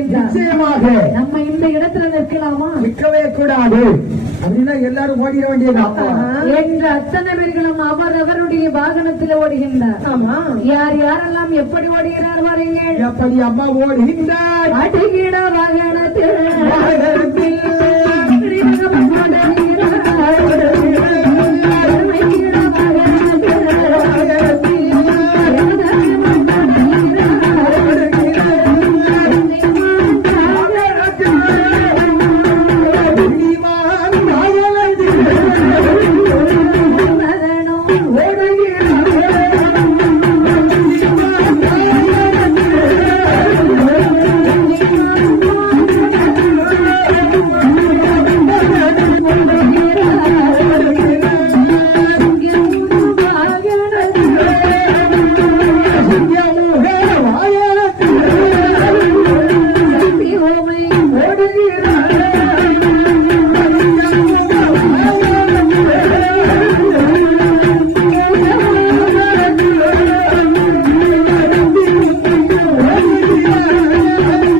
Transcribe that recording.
இருக்கின்றார். நிச்சயமாக நம்ம இந்த இடத்துல நிற்கலாமா? நிற்கவே கூடாது. அப்படின்னா எல்லாரும் ஓடிட வேண்டியது. என்ற அத்தனை பேர்களும் அவருடைய வாகனத்தில் ஓடுகின்றார். யார் யாரெல்லாம் எப்படி ஓடுகிறார் பாருங்கள். எப்படி அம்மா ஓடுகின்றார்? அடிகிட வாகனத்தில்